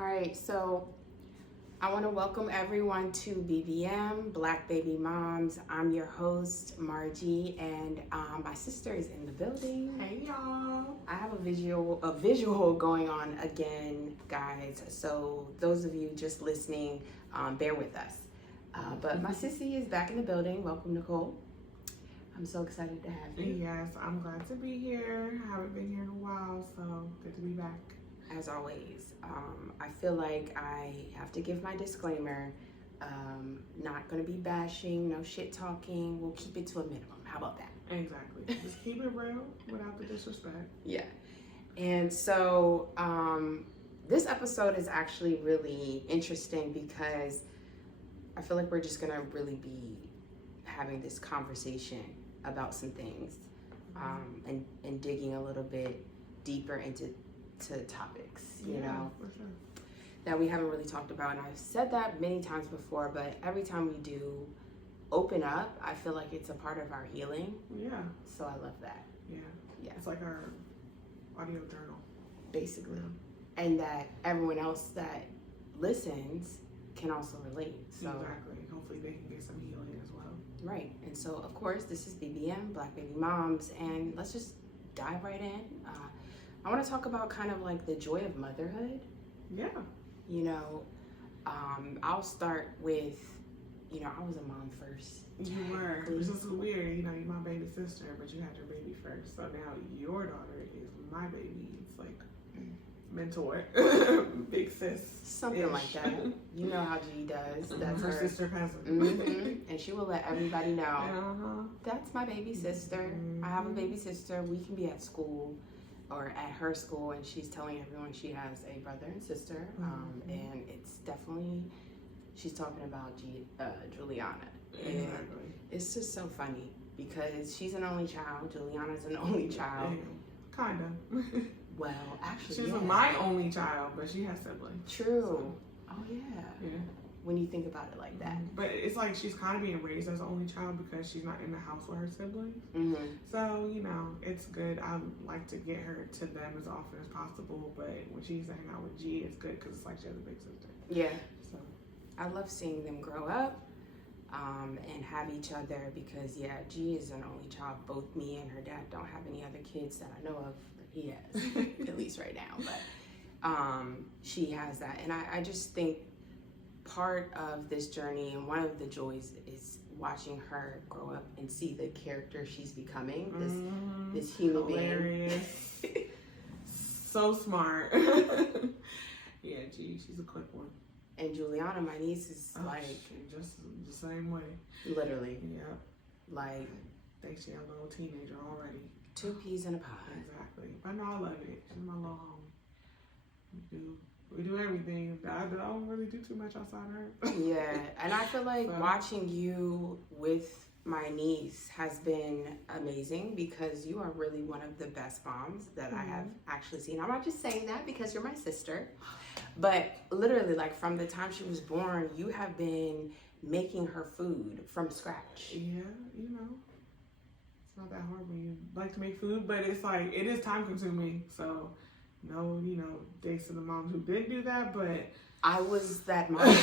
All right, so I want to welcome everyone to BBM, Black Baby Moms. I'm your host, Margie, and my sister is in the building. Hey y'all. I have a visual going on again, guys. So those of you just listening, bear with us. But my sissy is back in the building. Welcome, Nicole. I'm so excited to have you. Yes, I'm glad to be here. I haven't been here in a while, so good to be back. As always, I feel like I have to give my disclaimer. Not going to be bashing, no shit talking. We'll keep it to a minimum. How about that? Exactly. Just keep it real without the disrespect. Yeah. And so this episode is actually really interesting because I feel like we're just going to really be having this conversation about some things and digging a little bit deeper into topics, you know, for sure, that we haven't really talked about. And I've said that many times before, but every time we do open up, I feel like it's a part of our healing. Yeah. So I love that. Yeah. Yeah. It's like our audio journal. Basically. Yeah. And that everyone else that listens can also relate. So exactly. Hopefully they can get some healing as well. Right. And so, of course, this is BBM, Black Baby Moms, and let's just dive right in. I want to talk about kind of like the joy of motherhood. Yeah. You know, I'll start with, you know, I was a mom first. You were. Which is weird. You know, you're my baby sister, but you had your baby first. So now your daughter is my baby. It's like mentor, big sis. Something like that. You know how G does. That's her sister cousin. Mm-hmm. And she will let everybody know. That's my baby sister. Mm-hmm. I have a baby sister. We can be at school or at her school, and she's telling everyone she has a brother and sister. And it's definitely, she's talking about Juliana. And it's just so funny because she's an only child. Juliana's an only child. Kind of. Well, actually, she's my only child, but she has siblings. True. So. Oh, yeah. Yeah. When you think about it like that. But it's like she's kind of being raised as an only child because she's not in the house with her siblings. Mm-hmm. So, you know, it's good. I like to get her to them as often as possible. But when she's hanging out with G, it's good because it's like she has a big sister. Yeah. So I love seeing them grow up and have each other because, yeah, G is an only child. Both me and her dad don't have any other kids that I know of. He has, at least right now. But she has that. And I just think part of this journey and one of the joys is watching her grow up and see the character she's becoming, this human hilarious. being. So smart. Yeah, G, she's a quick one. And Juliana, my niece, is like just the same way. Literally. Yeah. Like think she's a little teenager already. 2 peas in a pod. Exactly. But no, I love it. She's my little homie. We do everything. I don't really do too much outside her. Yeah, and I feel like watching you with my niece has been amazing because you are really one of the best moms that I have actually seen. I'm not just saying that because you're my sister, but literally, like from the time she was born, you have been making her food from scratch. Yeah, you know. It's not that hard when you like to make food, but it's like, it is time consuming. So, no, you know, thanks to the moms who did do that, but I was that mom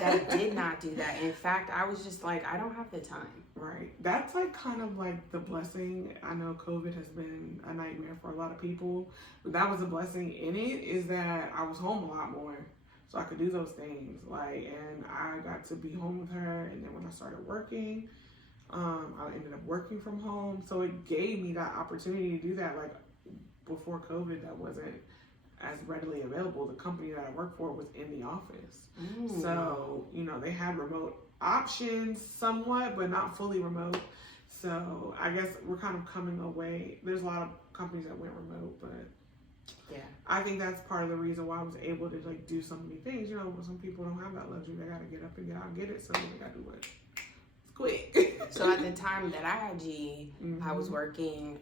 that did not do that. In fact, I was just like, I don't have the time. Right. That's like kind of like the blessing. I know COVID has been a nightmare for a lot of people, but that was a blessing in it, is that I was home a lot more. So I could do those things. Like, and I got to be home with her. And then when I started working, I ended up working from home. So it gave me that opportunity to do that. Like before COVID, that wasn't as readily available. The company that I worked for was in the office. So, you know, they had remote options somewhat, but not fully remote. So I guess we're kind of coming away. There's a lot of companies that went remote, but yeah, I think that's part of the reason why I was able to like do so many things. You know, some people don't have that luxury. They gotta get up and get out and get it. So they gotta do it. It's quick. So at the time that I had G, I was working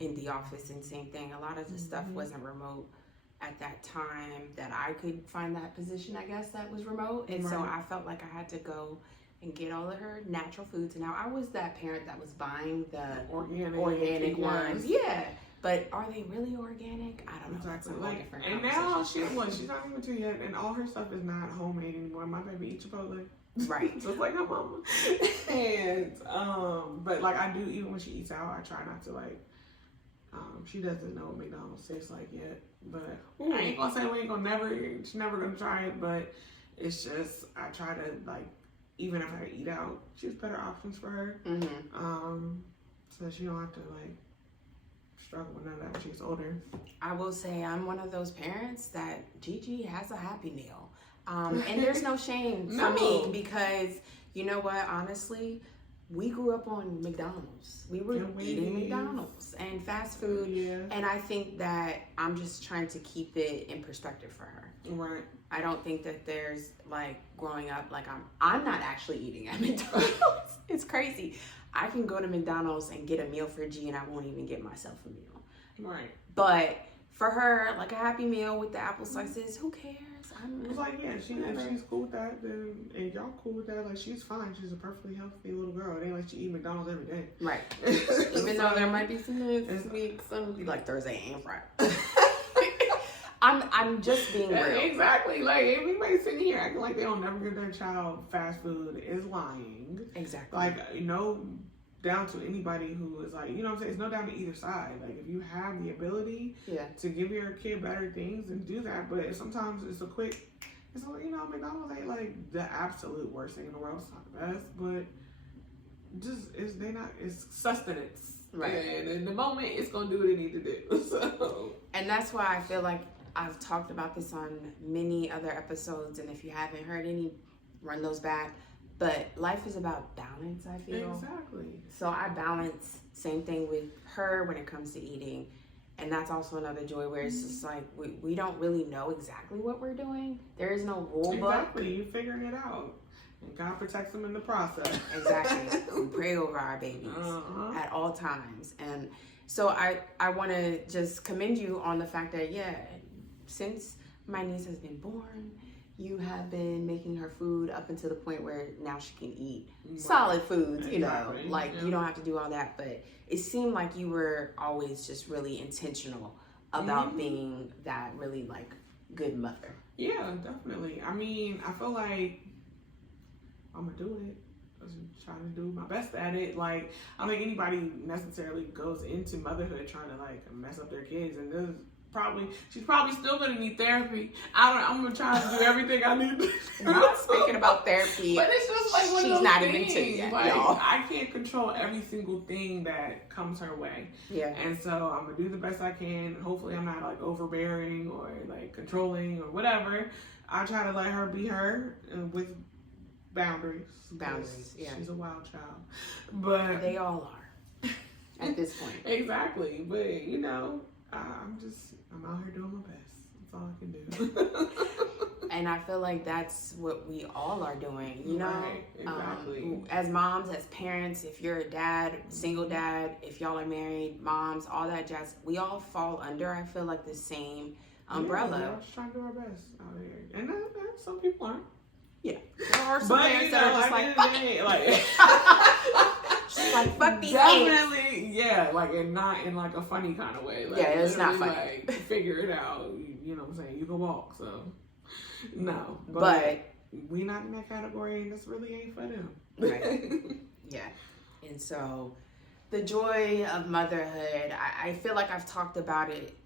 in the office, and same thing. A lot of the stuff wasn't remote at that time that I could find that position, I guess, that was remote. And so I felt like I had to go and get all of her natural foods. And now I was that parent that was buying the organic ones. Yeah. But are they really organic? I don't know. That's a Exactly. whole like, different and conversation. now she's not even 2 yet, and all her stuff is not homemade anymore. My baby eats Chipotle. Right. Just like her mama. And but like I do, even when she eats out, I try not to like she doesn't know what McDonald's tastes like yet. But I ain't gonna say we ain't gonna she's never gonna try it, but it's just I try to like, even if I eat out, she has better options for her. So she don't have to like struggle with none of that when she's older. I will say I'm one of those parents that Gigi has a Happy Meal. And there's no shame for me, because you know what, honestly, we grew up on McDonald's. We were eating McDonald's and fast food. And I think that I'm just trying to keep it in perspective for her. Right. I don't think that there's like growing up, like I'm not actually eating at McDonald's. It's crazy. I can go to McDonald's and get a meal for G and I won't even get myself a meal. Right. But for her, like a Happy Meal with the apple slices, who cares? It was like, yeah, if she's cool with that, then, and y'all cool with that, like, she's fine. She's a perfectly healthy little girl. It ain't like she eat McDonald's every day. Right. Even though there might be some weeks, some be like Thursday and Friday. I'm just being real. Exactly. Like, everybody sitting here acting like they don't never give their child fast food is lying. Exactly. Like, down to anybody who is like, you know what I'm saying? It's no down to either side. Like, if you have the ability to give your kid better things, then do that. But sometimes it's McDonald's ain't like the absolute worst thing in the world. It's not the best, but it's sustenance. Right. And in the moment, it's going to do what it needs to do. So. And that's why I feel like I've talked about this on many other episodes. And if you haven't heard any, run those back. But life is about balance, I feel. Exactly. So I balance, same thing with her when it comes to eating. And that's also another joy where it's just like, we don't really know exactly what we're doing. There is no rule book. Exactly. You're figuring it out. And God protects them in the process. Exactly. We pray over our babies at all times. And so I want to just commend you on the fact that, since my niece has been born, you have been making her food up until the point where now she can eat solid foods, you know, like you don't have to do all that. But it seemed like you were always just really intentional about being that really like good mother. Yeah, definitely. I mean, I feel like I'm gonna do it. I'm trying to do my best at it. Like, I don't think anybody necessarily goes into motherhood trying to like mess up their kids, and she's probably still gonna need therapy. I'm gonna try to do everything I need to do. Not speaking about therapy, but it's just like one of those she's not things. even 2 yet, like, y'all. I can't control every single thing that comes her way. Yeah. And so I'm gonna do the best I can. Hopefully I'm not like overbearing or like controlling or whatever. I try to let her be her with boundaries. Yeah. She's a wild child. But they all are at this point. Exactly. But I'm out here doing my best. That's all I can do. And I feel like that's what we all are doing, you know? Right, exactly. As moms, as parents, if you're a dad, single dad, if y'all are married, moms, all that jazz, we all fall under, I feel like, the same umbrella. Yeah, we're just trying to do our best out here. And some people aren't. Yeah. There are some parents that are just like, fuck it. She's like, fuck these definitely, eggs. Yeah, like, and not in like a funny kind of way. Like, yeah, it's not funny. Like, figure it out. You know what I'm saying? You can walk, so no. But we not in that category, and this really ain't for them. Right. Yeah. And so the joy of motherhood, I feel like I've talked about it,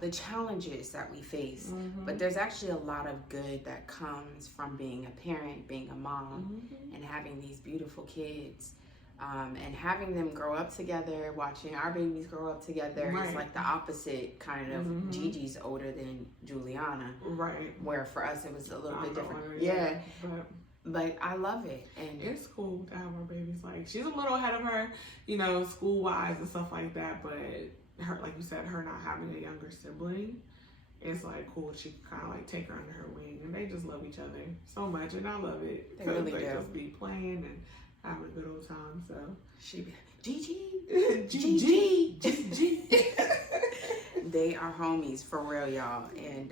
the challenges that we face, but there's actually a lot of good that comes from being a parent, being a mom, and having these beautiful kids, and having them grow up together, watching our babies grow up together is like the opposite kind of. Gigi's older than Juliana. Right. Where for us it was a little bit different. Yeah. But I love it, and it's cool to have our babies. Like, she's a little ahead of her, school wise and stuff like that. But her, like you said, her not having a younger sibling, it's like cool. She can kind of like take her under her wing, and they just love each other so much, and I love it. They really do. Just be playing and having a good old time. So Gigi. Gigi. They are homies for real, y'all. And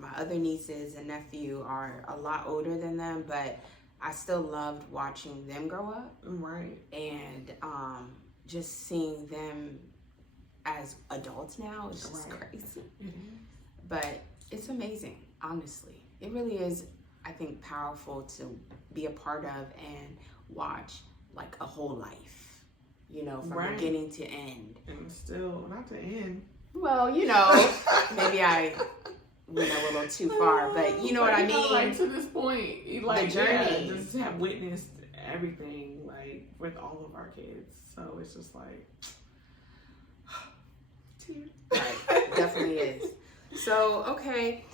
my other nieces and nephew are a lot older than them, but I still loved watching them grow up. Right. And just seeing them as adults now. It's just Right. crazy. Mhm. But it's amazing, honestly. It really is, I think, powerful to be a part of and watch like a whole life, you know, from Right. beginning to end. And still, not to end. Well, you know, maybe I went a little too far, but you know what I mean? Like, to this point, like, journey. yeah, just have witnessed everything, like, with all of our kids. So it's just like, tears. Right, definitely is. So, okay.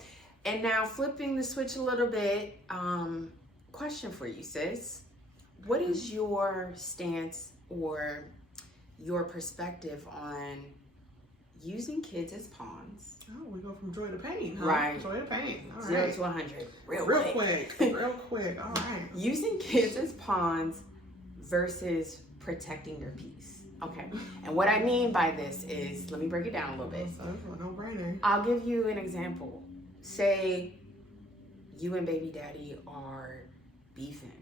And now flipping the switch a little bit, question for you, sis. What is your stance or your perspective on using kids as pawns? Oh, we go from joy to pain, huh? Right. Joy to pain. All 0 right. to 100. Real quick. Real quick. All right. Using kids as pawns versus protecting your peace. Okay. And what I mean by this is, let me break it down a little bit. So it's a no-brainer. I'll give you an example. Say you and baby daddy are beefing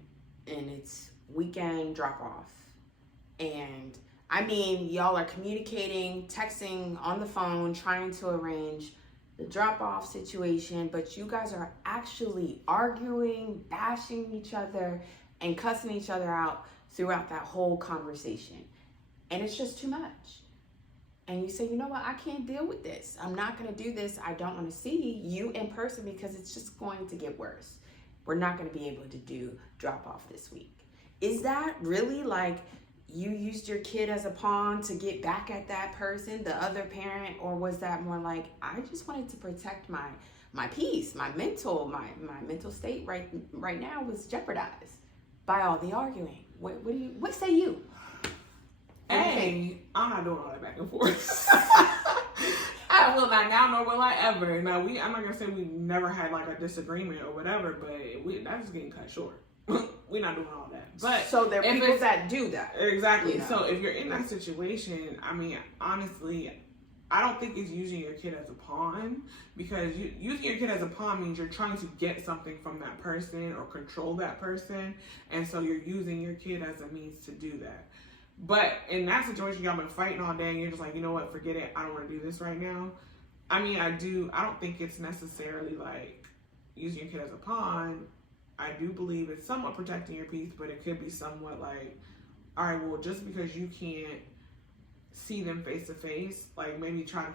and it's weekend drop off. And I mean, y'all are communicating, texting on the phone, trying to arrange the drop off situation, but you guys are actually arguing, bashing each other, and cussing each other out throughout that whole conversation. And it's just too much. And you say, you know what, I can't deal with this. I'm not going to do this. I don't want to see you in person because it's just going to get worse. We're not going to be able to do drop off this week. Is that really like you used your kid as a pawn to get back at that person, the other parent? Or was that more like, I just wanted to protect my peace, my mental state right now was jeopardized by all the arguing? What say you? I'm not doing all that back and forth. I will not now, nor will I ever. Now, I'm not gonna say we never had like a disagreement or whatever, but that's getting cut short. We're not doing all that. But so there are people that do that. Exactly. You know? So if you're in that situation, I mean, honestly, I don't think it's using your kid as a pawn, because using your kid as a pawn means you're trying to get something from that person or control that person, and so you're using your kid as a means to do that. But in that situation, y'all been fighting all day and you're just like, you know what, forget it. I don't want to do this right now. I mean, I don't think it's necessarily like using your kid as a pawn. I do believe it's somewhat protecting your peace, but it could be somewhat like, all right, well, just because you can't see them face to face, like maybe try to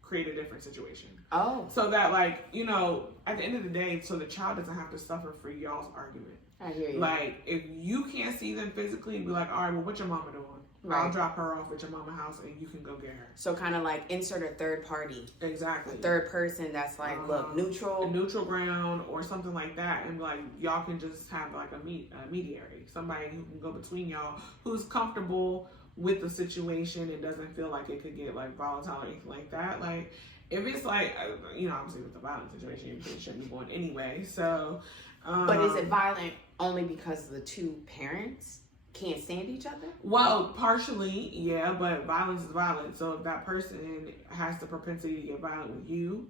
create a different situation. Oh. So that, like, you know, at the end of the day, so the child doesn't have to suffer for y'all's argument. I hear you. Like, if you can't see them physically, be like, all right, well, what your mama doing? Right. I'll drop her off at your mama's house and you can go get her. So kind of like insert a third party. Exactly. A third person that's like, look, neutral. A neutral ground or something like that. And like, y'all can just have like a mediary. Somebody who can go between y'all who's comfortable with the situation and doesn't feel like it could get like volatile or anything like that. Like, if it's like, you know, obviously with the violent situation, you shouldn't be going anyway. So, but is it violent only because the two parents can't stand each other? Well, partially, yeah, but violence is violence. So if that person has the propensity to get violent with you,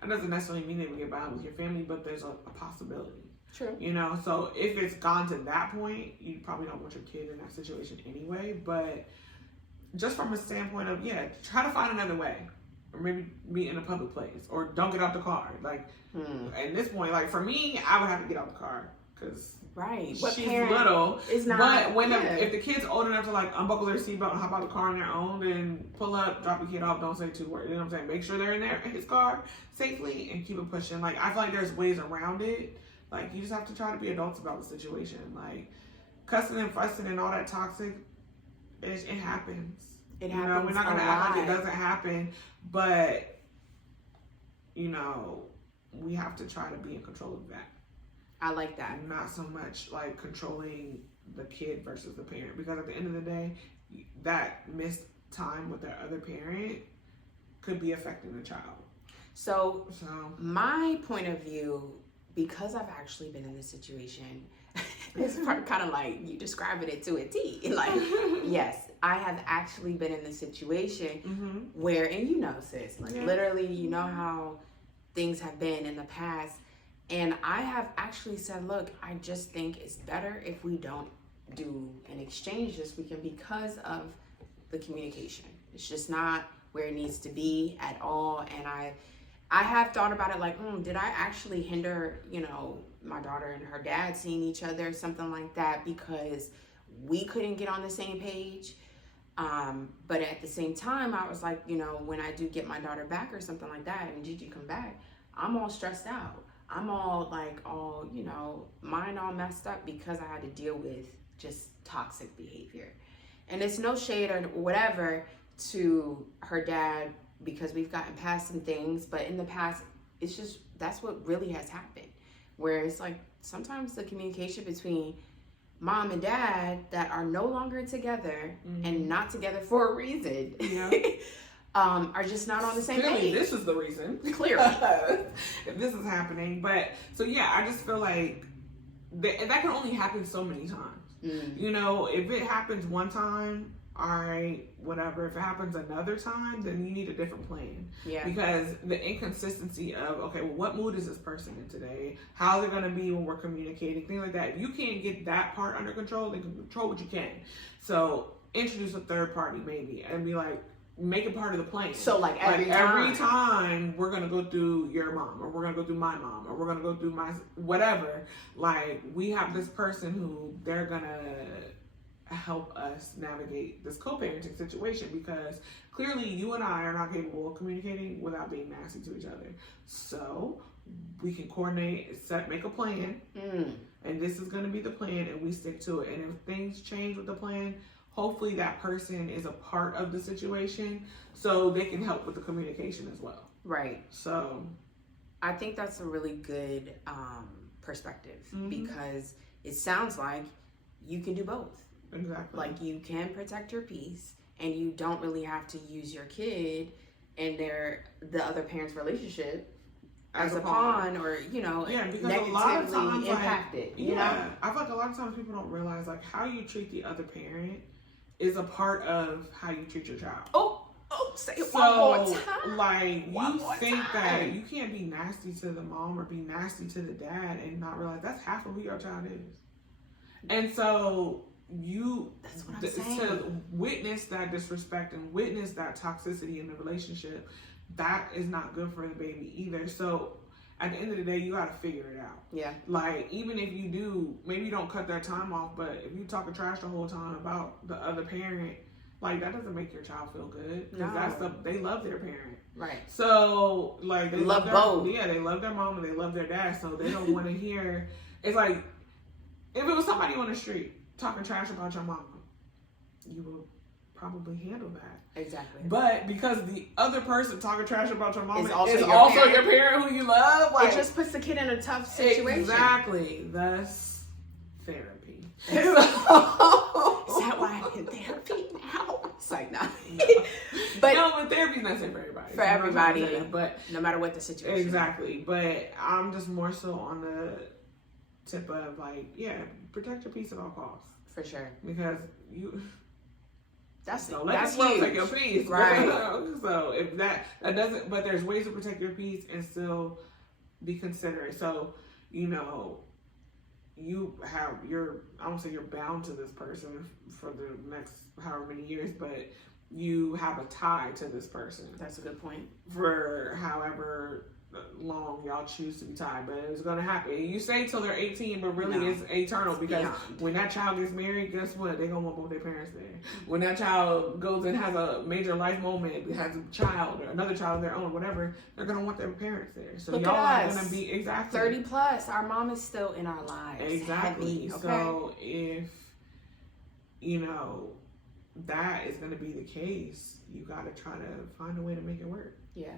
that doesn't necessarily mean they would get violent with your family, but there's a possibility. True. You know, so if it's gone to that point, you probably don't want your kid in that situation anyway. But just from a standpoint of, yeah, try to find another way. Or maybe be in a public place. Or don't get out the car. Like, at this point, like for me, I would have to get out the car. Because right. she's little. Is not, but when if the kid's old enough to like unbuckle their seatbelt and hop out the car on their own, then pull up, drop the kid off, don't say 2 words. You know what I'm saying? Make sure they're in his car safely and keep it pushing. Like, I feel like there's ways around it. Like, you just have to try to be adults about the situation. Like, cussing and fussing and all that toxic, it happens. It happens. You know, we're not gonna act like it doesn't happen, but you know, we have to try to be in control of that. I like that. Not so much like controlling the kid versus the parent, because at the end of the day, that missed time with their other parent could be affecting the child. So my point of view, because I've actually been in this situation, it's kind of like you describing it to a T. Like, yes, I have actually been in this situation where, and you know, sis, like literally, you know how things have been in the past. And I have actually said, look, I just think it's better if we don't do an exchange this weekend because of the communication. It's just not where it needs to be at all. And I have thought about it like, did I actually hinder, my daughter and her dad seeing each other, something like that, because we couldn't get on the same page? But at the same time, I was like, when I do get my daughter back or something like that, and Gigi come back, I'm all stressed out. I'm all like, mine all messed up because I had to deal with just toxic behavior. And it's no shade or whatever to her dad, because we've gotten past some things, but in the past, it's just, that's what really has happened. Where it's like, sometimes the communication between mom and dad that are no longer together and not together for a reason, are just not on the same Clearly, page. this is the reason. Clearly. If this is happening. But, so yeah, I just feel like that can only happen so many times. If it happens one time, all right, whatever. If it happens another time, then you need a different plan. Yeah. Because the inconsistency of, okay, well, what mood is this person in today? How's it going to be when we're communicating? Things like that. If you can't get that part under control, then control what you can. So introduce a third party maybe and be like, make it part of the plan. So like every time we're going to go through your mom, or we're going to go through my mom, or we're going to go through my whatever, like we have this person who they're going to help us navigate this co-parenting situation, because clearly you and I are not capable of communicating without being nasty to each other. So we can coordinate, make a plan, and this is going to be the plan, and we stick to it. And if things change with the plan, hopefully that person is a part of the situation so they can help with the communication as well. Right. So I think that's a really good perspective, because it sounds like you can do both. Exactly. Like you can protect your peace, and you don't really have to use your kid and the other parent's relationship as a pawn, or because negatively a lot of times, impact it. I feel like a lot of times people don't realize like how you treat the other parent is a part of how you treat your child. Oh, say it one more time. Like you think that you can't be nasty to the mom or be nasty to the dad and not realize that's half of who your child is. And so that's what I'm saying. To witness that disrespect and witness that toxicity in the relationship, that is not good for the baby either. So at the end of the day, you got to figure it out. Yeah. Like, even if you do, maybe you don't cut that time off, but if you talking trash the whole time about the other parent, like, that doesn't make your child feel good. Because they love their parent. Right. So, like, they love both. Yeah, they love their mom and they love their dad. So they don't want to hear. It's like, if it was somebody on the street talking trash about your mama, you would probably handle that. Exactly. But because the other person talking trash about your mama is your parent who you love, like, it just puts the kid in a tough situation. Exactly. That's therapy. Is that why I'm in therapy now? It's like, nah. But therapy's not safe for everybody. For everybody, but no matter what the situation. Exactly. But I'm just more so on the tip of like, protect your peace at all costs. For sure. Because that's huge. Take your peace, right? So if that doesn't, but there's ways to protect your peace and still be considerate. So you have I don't say you're bound to this person for the next however many years, but you have a tie to this person. That's a good point. For however long y'all choose to be tied, but it's gonna happen. You say till they're 18, but really it's eternal, because when that child gets married, guess what? They're gonna want both their parents there. When that child goes and has a major life moment, has a child or another child of their own, whatever, they're gonna want their parents there. So look y'all at are us. gonna be 30 plus. Our mom is still in our lives. Exactly. Heavy, okay? So if that is gonna be the case, you gotta try to find a way to make it work. Yeah.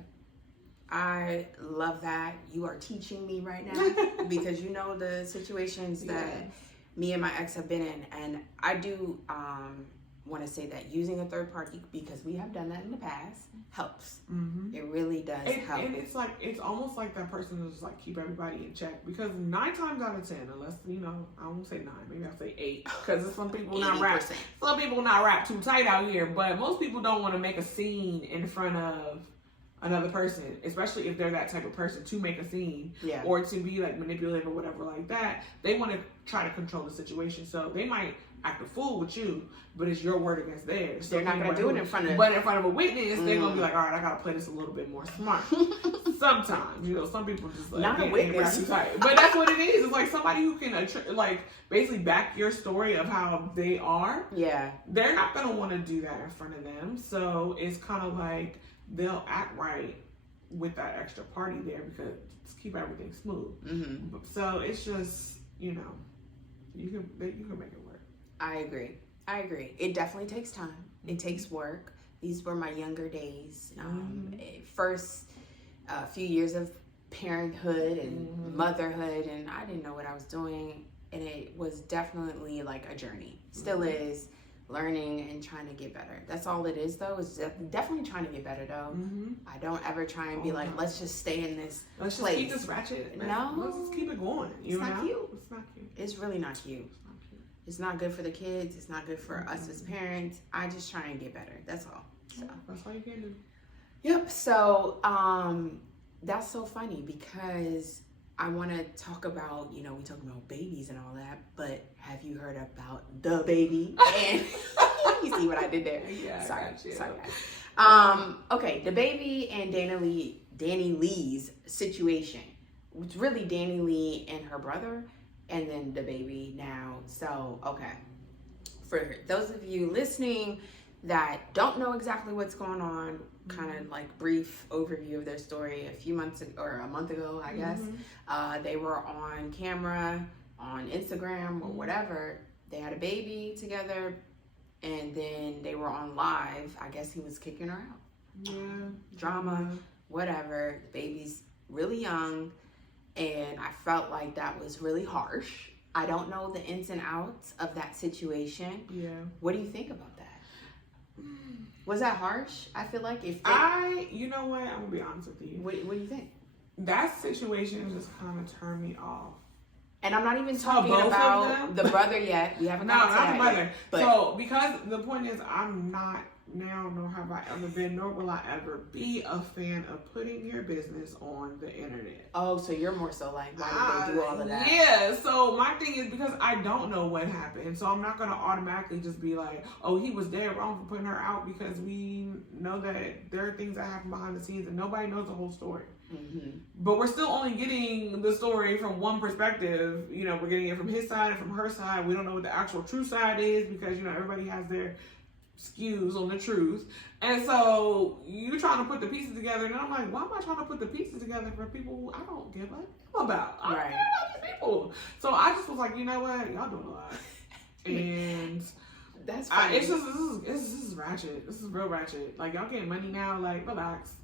I love that you are teaching me right now, because the situations that me and my ex have been in, and I do want to say that using a third party, because we have done that in the past, helps. It really does help. And it's almost like that person is like keep everybody in check, because 9 times out of 10, unless I won't say 9, maybe I'll say 8, because some people not wrap too tight out here, but most people don't want to make a scene in front of another person, especially if they're that type of person, to make a scene or to be like manipulative or whatever like that. They want to try to control the situation, so they might act a fool with you, but it's your word against theirs. So they're not going to do it in front of. But in front of a witness, they're going to be like, all right, I got to play this a little bit more smart. Sometimes, you know, some people just like, not a witness. But that's what it is. It's like somebody who can like basically back your story of how they are. Yeah. They're not going to want to do that in front of them. So it's kind of like they'll act right with that extra party there because to keep everything smooth. Mm-hmm. So it's just, you know, you can make it work. I agree. It definitely takes time. It takes work. These were my younger days. First few years of parenthood and motherhood, and I didn't know what I was doing. And it was definitely like a journey. Still is. Learning and trying to get better. That's all it is, though. Is definitely trying to get better, though. I don't ever try and be like, let's just stay in this Let's place. just keep this ratchet. No. Let's just keep it going. It's not cute. It's not cute. It's really not cute. It's not good for the kids. It's not good for us as parents. I just try and get better. That's all. So that's all you can do. Yep. So that's so funny because I want to talk about, you know, we talk about babies and all that, but have you heard about the baby? And you see what I did there? Yeah. Sorry, guys. Okay, the baby and Danny Lee's situation. It's really Danny Lee and her brother, and then the baby now. So, okay. For those of you listening that don't know exactly what's going on, kind of like brief overview of their story. A month ago, I guess, they were on camera on Instagram or whatever. They had a baby together, and then they were on live. I guess he was kicking her out. Yeah. Drama, whatever. The baby's really young, and I felt like that was really harsh. I don't know the ins and outs of that situation. Yeah. What do you think about that? Was that harsh? I feel like you know what? I'm gonna be honest with you. What do you think? That situation just kind of turned me off. And I'm not even talking about the brother yet. We haven't got to that. No, not the brother. But, so, because the point is, I'm not now, nor have I ever been, nor will I ever be a fan of putting your business on the internet. Oh, so you're more so like, why did they do all of that? Yeah, so my thing is because I don't know what happened, so I'm not going to automatically just be like, oh, he was dead wrong for putting her out, because we know that there are things that happen behind the scenes and nobody knows the whole story. But we're still only getting the story from one perspective. You know, we're getting it from his side and from her side. We don't know what the actual true side is because, you know, everybody has their skews on the truth. And so you trying to put the pieces together, and I'm like, why am I trying to put the pieces together for people who I don't give a damn about? I don't care about these people. So I just was like, you know what, y'all doing a lot. And that's funny. It's just this is ratchet. This is real ratchet. Like, y'all getting money now, like, relax.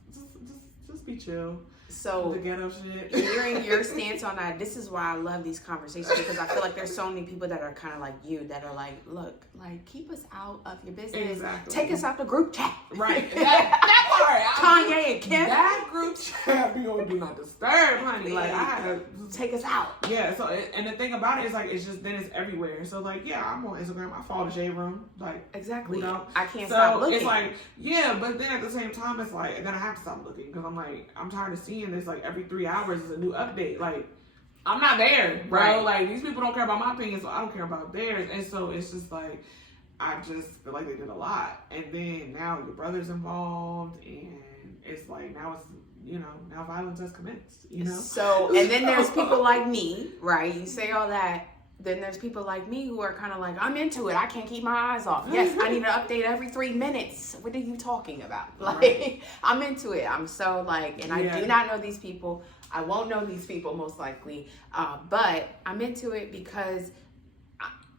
Just be chill. So the ghetto shit. Hearing your stance on that, this is why I love these conversations, because I feel like there's so many people that are kind of like you, that are like, look, like, keep us out of your business. Exactly. Take us out the group chat. Right. That part. Kanye and Kim. That group chat, we gonna do not disturb, honey. Like, I had to take us out. Yeah. So, and the thing about it is, like, it's just then it's everywhere. So, like, yeah, I'm on Instagram. I follow the Shade Room. Like, exactly. You know? I can't stop looking. It's like, yeah, but then at the same time, it's like, then I have to stop looking because I'm like, I'm tired of seeing this. Like, every 3 hours is a new update. Like, I'm not there, bro. Right. Like, these people don't care about my opinion, so I don't care about theirs. And so it's just like, I just feel like they did a lot. And then now your brother's involved, and it's like, now it's, you know, now violence has commenced, you know? So, and then there's people like me, right? You say all that. Then there's people like me who are kind of like, I'm into it. I can't keep my eyes off. Yes, I need an update every 3 minutes. What are you talking about? Like, right. I'm into it. I'm so like, and I do not know these people. I won't know these people most likely. But I'm into it because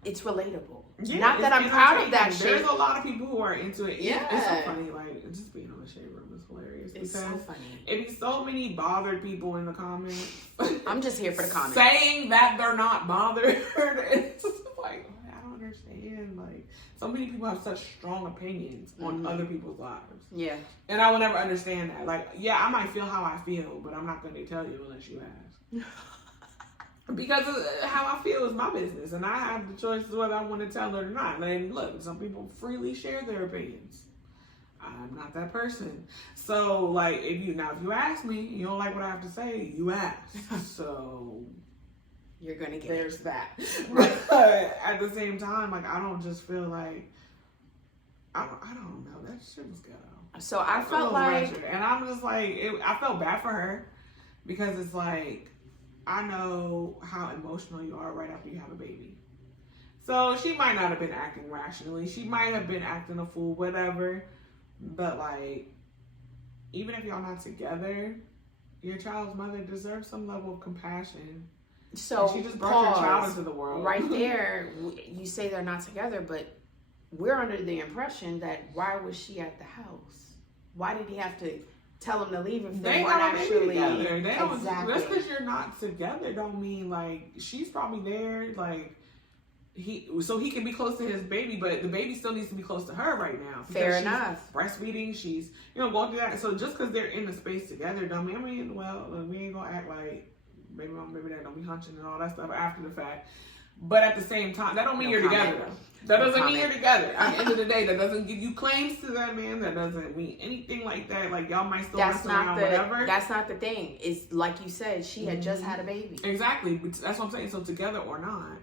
it's relatable. Yeah, not that I'm proud of that shit. There's a lot of people who are into it. Yeah. It's so funny. Like, just being on the Shade Room is hilarious. It's so funny. It be so many bothered people in the comments. I'm just here for the comments. Saying that they're not bothered. It's just like, I don't understand. Like, so many people have such strong opinions on other people's lives. Yeah. And I will never understand that. Like, yeah, I might feel how I feel, but I'm not going to tell you unless you ask. Because how I feel is my business, and I have the choice whether I want to tell it or not. And look, some people freely share their opinions. I'm not that person. So, like, if you ask me, you don't like what I have to say, you ask. So, you're gonna get there's it. that. But at the same time, like, I don't just feel like, I don't know, that shit was ghetto. So I felt like, wretched. And I'm just like, I felt bad for her because it's like, I know how emotional you are right after you have a baby. So she might not have been acting rationally. She might have been acting a fool, whatever. But like, even if y'all not together, your child's mother deserves some level of compassion. so And she just brought your child pause. into the world. Right there, you say they're not together, but we're under the impression that why was she at the house? Why did he have to tell him to leave if they weren't got a baby actually together. They don't, exactly? just because you're not together don't mean like she's probably there like so he can be close to his baby, but the baby still needs to be close to her right now. Fair she's enough. Breastfeeding, she's going through that. So just because they're in the space together, don't mean we ain't gonna act like baby mom, baby dad, don't be hunching and all that stuff after the fact. But at the same time, that don't mean you're together. That doesn't mean you're together. At the end of the day, that doesn't give you claims to that man. That doesn't mean anything like that. Like, y'all might still mess around, whatever. That's not the thing. It's like you said, she had just had a baby. Exactly. But that's what I'm saying. So together or not,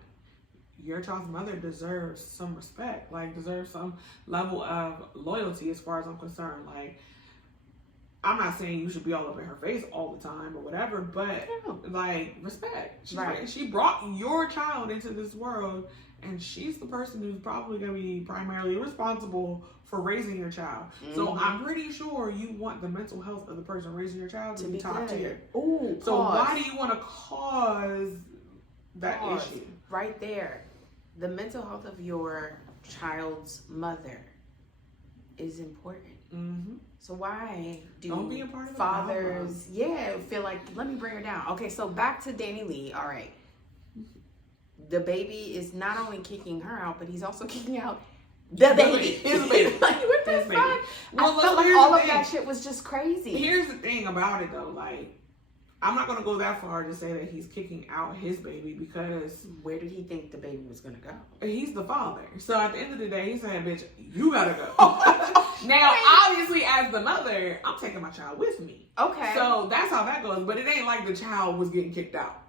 your child's mother deserves some respect. Like, deserves some level of loyalty as far as I'm concerned. Like, I'm not saying you should be all up in her face all the time or whatever, but like, respect. She brought your child into this world, and she's the person who's probably going to be primarily responsible for raising your child. So I'm pretty sure you want the mental health of the person raising your child to be top tier. Ooh, so why do you want to cause that issue? Right there. The mental health of your child's mother is important. So why don't be a part of fathers feel like, let me bring her down? Okay, so back to Danny Lee. All right, the baby is not only kicking her out, but he's also kicking out the baby. His baby. Like, what the fuck? Well, I felt like all of that shit was just crazy. Here's the thing about it though, like, I'm not gonna go that far to say that he's kicking out his baby, because where did he think the baby was gonna go? He's the father. So at the end of the day, he's saying, bitch, you gotta go. Now, obviously, as the mother, I'm taking my child with me. Okay. So that's how that goes. But it ain't like the child was getting kicked out.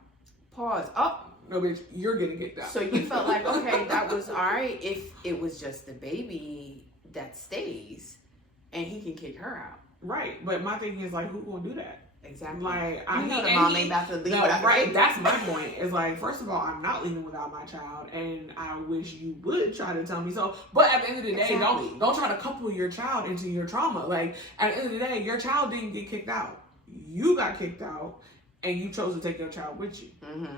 Pause. Oh. No, bitch, you're getting kicked out. So you felt like, okay, that was all right if it was just the baby that stays and he can kick her out. Right. But my thing is, like, who gonna do that? Exactly. Like, the mom ain't about to leave without right. That's my point. It's like, first of all, I'm not leaving without my child, and I wish you would try to tell me so. But at the end of the day, don't try to couple your child into your trauma. Like, at the end of the day, your child didn't get kicked out. You got kicked out, and you chose to take your child with you.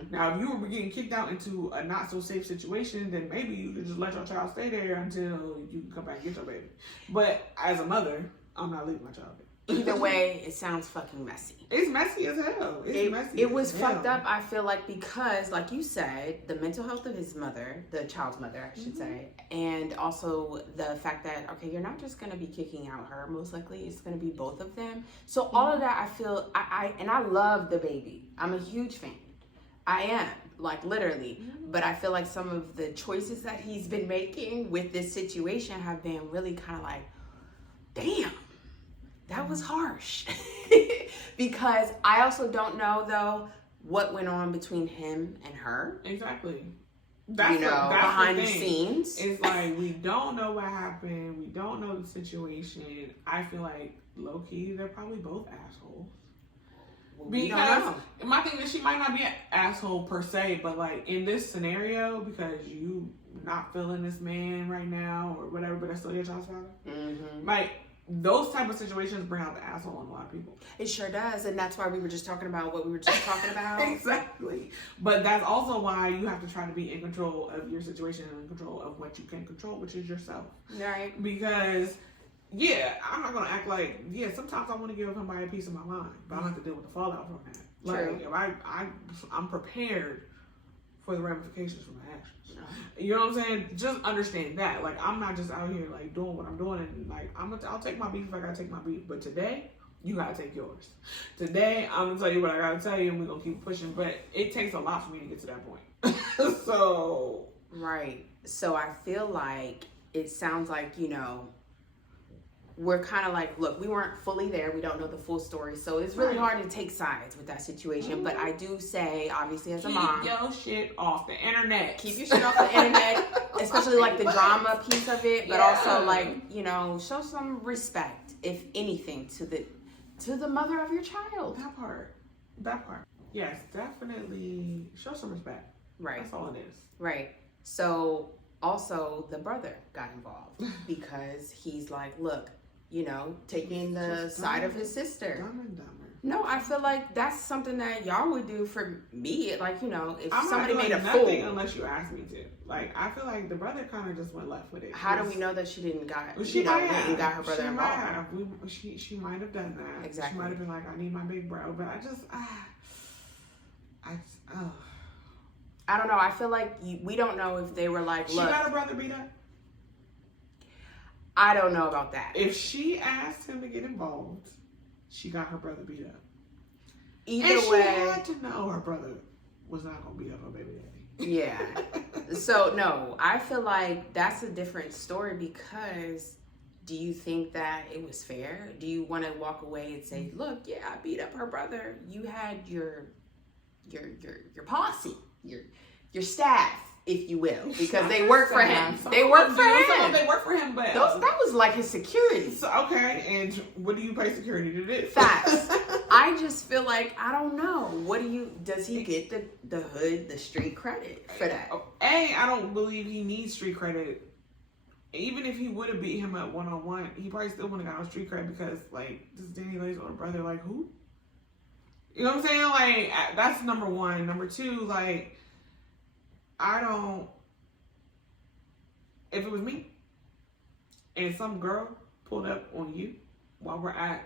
Now, if you were getting kicked out into a not so safe situation, then maybe you could just let your child stay there until you can come back and get your baby. But as a mother, I'm not leaving my child there. Either way, it sounds fucking messy. It's messy as hell. It was fucked up, I feel like, because, like you said, the mental health of his mother, the child's mother, I should say, and also the fact that, okay, you're not just going to be kicking out her, most likely, it's going to be both of them. So all of that, I feel, I love the baby. I'm a huge fan. I am, like, literally. But I feel like some of the choices that he's been making with this situation have been really kind of like, damn. That was harsh. Because I also don't know, though, what went on between him and her. Exactly. That's behind the scenes. It's like, we don't know what happened. We don't know the situation. I feel like, low-key, they're probably both assholes. Because my thing is, she might not be an asshole per se, but like, in this scenario, because you not feeling this man right now or whatever, but that's still your child's father. Like, those type of situations bring out the asshole in a lot of people. It sure does, and that's why we were just talking about what we were just talking about. Exactly. But that's also why you have to try to be in control of your situation and in control of what you can control, which is yourself. Right. Because, I'm not going to act like, sometimes I want to give somebody a piece of my mind, but I don't have to deal with the fallout from that. True. Like, if I'm prepared for the ramifications from my actions. You know what I'm saying? Just understand that. Like, I'm not just out here, like, doing what I'm doing, and, like, I'll take my beef if I gotta take my beef. But today, you gotta take yours. Today, I'm gonna tell you what I gotta tell you, and we're gonna keep pushing. But it takes a lot for me to get to that point. So. Right. So I feel like it sounds like, we're kind of like, look, we weren't fully there. We don't know the full story. So it's really hard to take sides with that situation. But I do say, obviously, as a mom, keep your shit off the internet. Keep your shit off the internet, especially like the drama piece of it. But also, like, you know, show some respect, if anything, to the mother of your child. That part. Yes, definitely show some respect. Right. That's all it is. Right. So also the brother got involved because he's like, look, you know, taking the side of his sister. Dumb and dumber. No, I feel like that's something that y'all would do for me. Like, you know, if I'm somebody not made doing a nothing fool. unless you ask me to. Like, I feel like the brother kind of just went left with it. How do we know that she didn't got Well, she got her brother she involved? might have. She might have done that. Exactly. She might have been like, I need my big bro, but I don't know. I feel like we don't know if they were like, look. She got her brother beat up. I don't know about that. If she asked him to get involved, she got her brother beat up. Either way, she had to know her brother was not gonna beat up her baby daddy. Yeah. So no, I feel like that's a different story because do you think that it was fair? Do you want to walk away and say, look, yeah, I beat up her brother. You had your posse, your staff, if you will, because they work for him. They work for him. They work for him, but that was like his security. So, okay, and what do you pay security to do? Facts. I just feel like, I don't know. Does he get the hood, the street credit for that? I don't believe he needs street credit. Even if he would have beat him up one-on-one, he probably still wouldn't have got on street credit because, like, this is Danny Lay's older brother. Like, who? You know what I'm saying? Like, that's number one. Number two, like, if it was me and some girl pulled up on you while we're at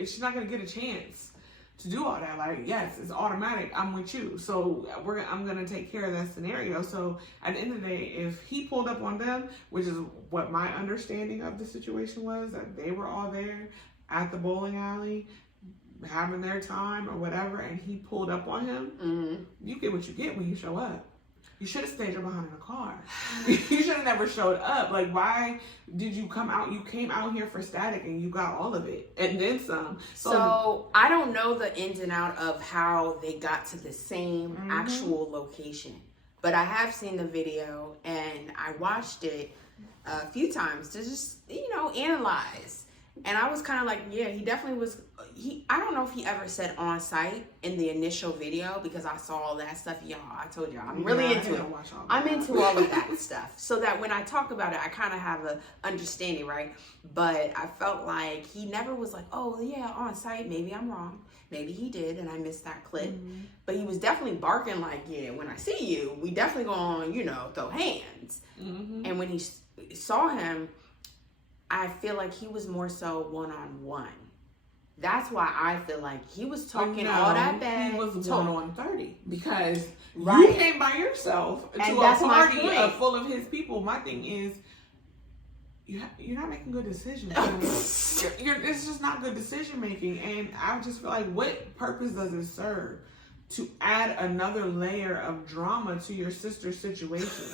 she's not going to get a chance to do all that. Like, yes, it's automatic. I'm with you. So I'm going to take care of that scenario. So at the end of the day, if he pulled up on them, which is what my understanding of the situation was, that they were all there at the bowling alley having their time or whatever, and he pulled up on him, you get what you get when you show up. You should have stayed behind in a car. You should have never showed up. Like, why did you come out? You came out here for static and you got all of it and then some. So I don't know the ins and out of how they got to the same actual location, but I have seen the video and I watched it a few times to just, analyze. And I was kind of like, yeah, he definitely was. I don't know if he ever said on site in the initial video because I saw all that stuff. Y'all, I told y'all, I'm really into it. I'm into all of that stuff. So that when I talk about it, I kind of have a understanding, right? But I felt like he never was like, oh, yeah, on site. Maybe I'm wrong. Maybe he did, and I missed that clip. But he was definitely barking like, yeah, when I see you, we definitely going to, throw hands. And when he saw him, I feel like he was more so one-on-one. That's why I feel like he was talking all that bad. He was 1-on-30 because you came by yourself to a party full of his people. My thing is, you're not making good decisions. It's just not good decision making. And I just feel like, what purpose does it serve to add another layer of drama to your sister's situation?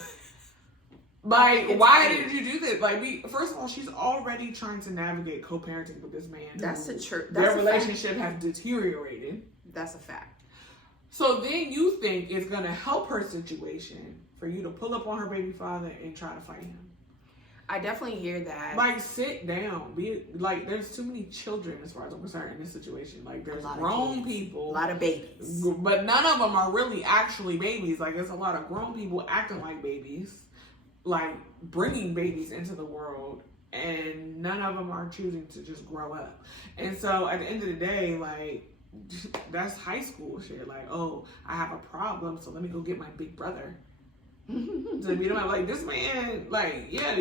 Like, why did you do this? Like, first of all, she's already trying to navigate co-parenting with this man. That's a truth. Their relationship has deteriorated. That's a fact. So then you think it's going to help her situation for you to pull up on her baby father and try to fight him. I definitely hear that. Like, sit down. There's too many children as far as I'm concerned in this situation. Like, there's grown people. A lot of babies. But none of them are really actually babies. Like, there's a lot of grown people acting like babies. Like, bringing babies into the world, and none of them are choosing to just grow up. And so at the end of the day, like, that's high school shit. Like, oh, I have a problem, so let me go get my big brother to beat him up. Like, this man, like, yeah,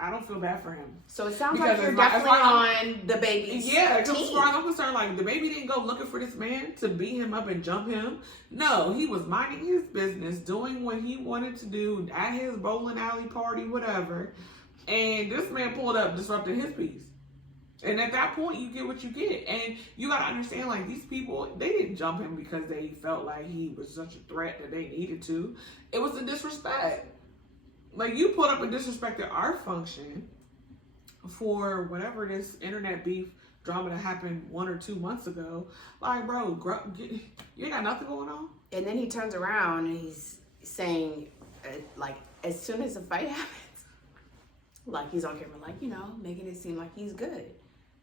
I don't feel bad for him. So it sounds like you're definitely on the baby's team. Because as far as I'm concerned, like, the baby didn't go looking for this man to beat him up and jump him. No, he was minding his business, doing what he wanted to do at his bowling alley party, whatever. And this man pulled up, disrupted his peace. And at that point, you get what you get. And you got to understand, like, these people, they didn't jump him because they felt like he was such a threat that they needed to. It was a disrespect. Like, you put up and disrespected our function for whatever this internet beef drama that happened 1 or 2 months ago. Like, bro, you ain't got nothing going on. And then he turns around and he's saying, like, as soon as the fight happens, like, he's on camera, like, you know, making it seem like he's good.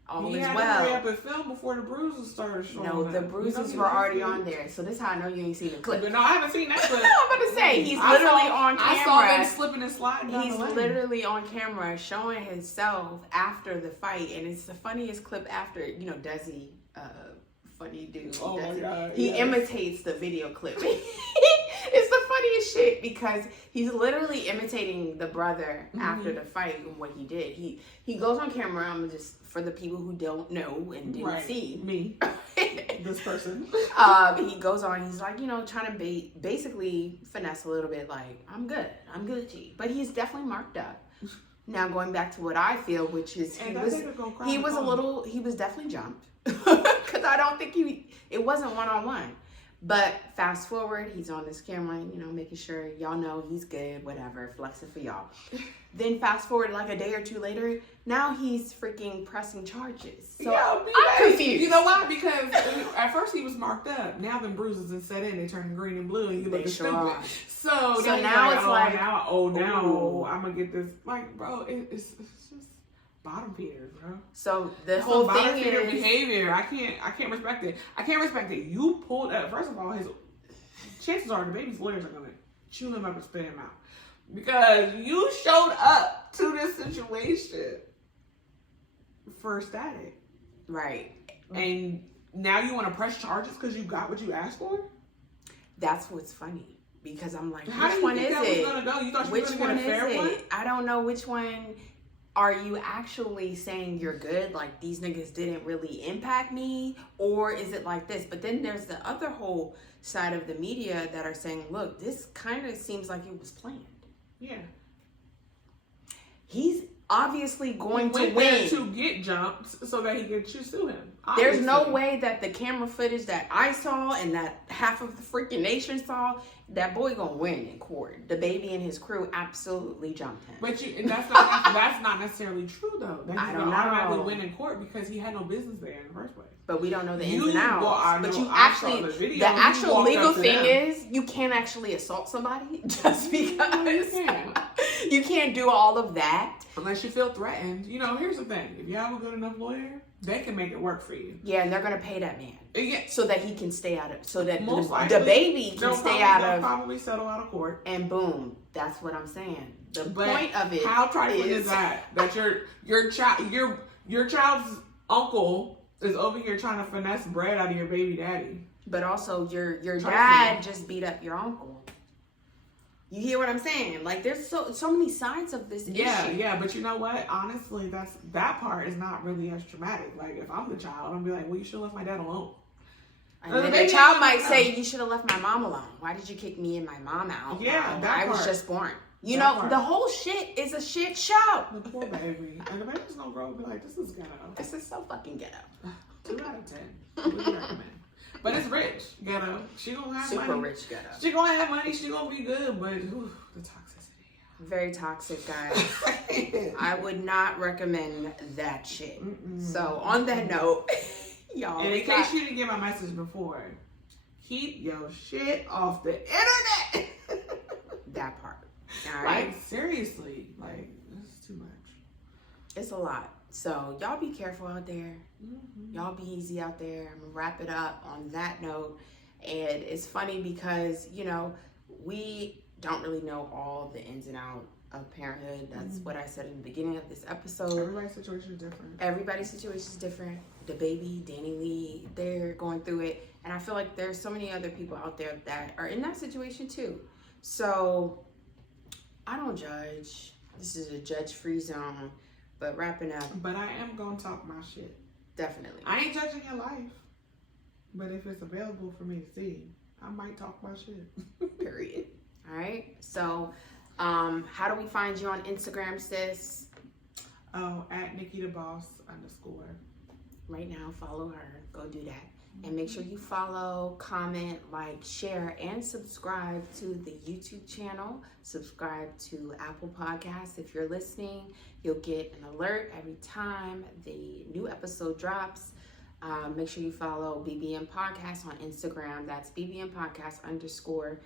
All He is had to well. hurry up and film before the bruises started showing. No, the up. bruises You were know, already on there. So this is how I know you ain't seen the clip. But no, I haven't seen that clip. I'm about to say, he's literally on camera. I saw him slipping and sliding down He's the lane. literally on camera showing himself after the fight. And it's the funniest clip after, you know, Desi, funny dude. Oh my Desi, God, he yes. imitates the video clip. It's the funniest shit because he's literally imitating the brother after the fight and what he did. He goes on camera. I'm just, for the people who don't know and didn't see me, this person. He goes on. He's like, you know, trying to basically finesse a little bit. Like, I'm good, G. But he's definitely marked up. Now going back to what I feel, which is he was definitely jumped because I don't think it wasn't one-on-one. But fast forward, he's on this camera, you know, making sure y'all know he's good, whatever, flexing for y'all. Then fast forward like a day or two later, now he's freaking pressing charges. So I'm confused. You know why? Because at first he was marked up. Now them bruises and set in, they turn green and blue, and you look stupid. So now it's like, now I'm gonna get this. Like, bro, it's just bottom feeders, bro. So the whole thing is behavior. I can't respect it. I can't respect it. You pulled up. First of all, his chances are the baby's lawyers are gonna chew him up and spit him out because you showed up to this situation for static, right? And now you want to press charges because you got what you asked for. That's what's funny because I'm like, How which do you one think is that it? was gonna go? You thought you Which were gonna one get a fair is one? it? I don't know which one. Are you actually saying you're good? Like, these niggas didn't really impact me? Or is it like this? But then there's the other whole side of the media that are saying, look, this kind of seems like it was planned. Yeah. He's obviously going to There win. to get jumped so that he can sue him. There's no Obviously. way that the camera footage that I saw and that half of the freaking nation saw, that boy gonna win in court. The baby and his crew absolutely jumped him. But and that's not necessarily true though. That I he's don't gonna automatically know. win in court because he had no business there in the first place. But we don't know the ins and outs. Well, I but know, you I saw actually, the video, the he actual walked legal up to thing them. is you can't actually assault somebody just because. You can't. You can't do all of that. Unless you feel threatened. You know, here's the thing. If you have a good enough lawyer, they can make it work for you. Yeah, and they're gonna pay that man Yeah. so that he can stay out of, so that Most the likely, baby can stay out they'll of, probably settle out of court. and boom, that's what I'm saying. The But point of it how trifling is that? That your child's uncle is over here trying to finesse bread out of your baby daddy. But also, your Trifling. dad just beat up your uncle. You hear what I'm saying? Like, there's so many sides of this issue. Yeah, but you know what? Honestly, that part is not really as traumatic. Like, if I'm the child, I'm gonna be like, well, you should have left my dad alone. And then the child might say, you should have left my mom alone. Why did you kick me and my mom out? Yeah, that I was part. just born. You That know, part. the whole shit is a shit show. The poor baby. And the baby's gonna grow up and be like, this is ghetto. This is so fucking ghetto. 2 out of 10. Would recommend. But it's rich, ghetto. She gonna have Super money. rich ghetto. She gonna have money. She gonna be good. But the toxicity. Very toxic, guys. I would not recommend that shit. So, on that note, y'all. And in case you didn't get my message before, keep your shit off the internet. That part. All right. Like, seriously. Like, this is too much. It's a lot. So, y'all be careful out there. Y'all be easy out there. I'm gonna wrap it up on that note. And it's funny because, you know, we don't really know all the ins and outs of parenthood. That's what I said in the beginning of this episode. Everybody's situation is different. Everybody's situation is different. The baby, Danny Lee, they're going through it. And I feel like there's so many other people out there that are in that situation too. So I don't judge. This is a judge-free zone. But wrapping up, But I am gonna talk my shit. definitely. I ain't judging your life. But if it's available for me to see, I might talk my shit. Period. All right. So, how do we find you on Instagram, sis? Oh, at Nikki the Boss _ right now, follow her. Go do that. And make sure you follow, comment, like, share, and subscribe to the YouTube channel. Subscribe to Apple Podcasts. If you're listening, you'll get an alert every time the new episode drops. Make sure you follow BBM Podcast on Instagram. That's BBM Podcast _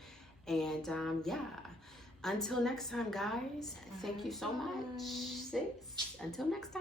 And yeah, until next time, guys. Thank you so much, sis. Until next time.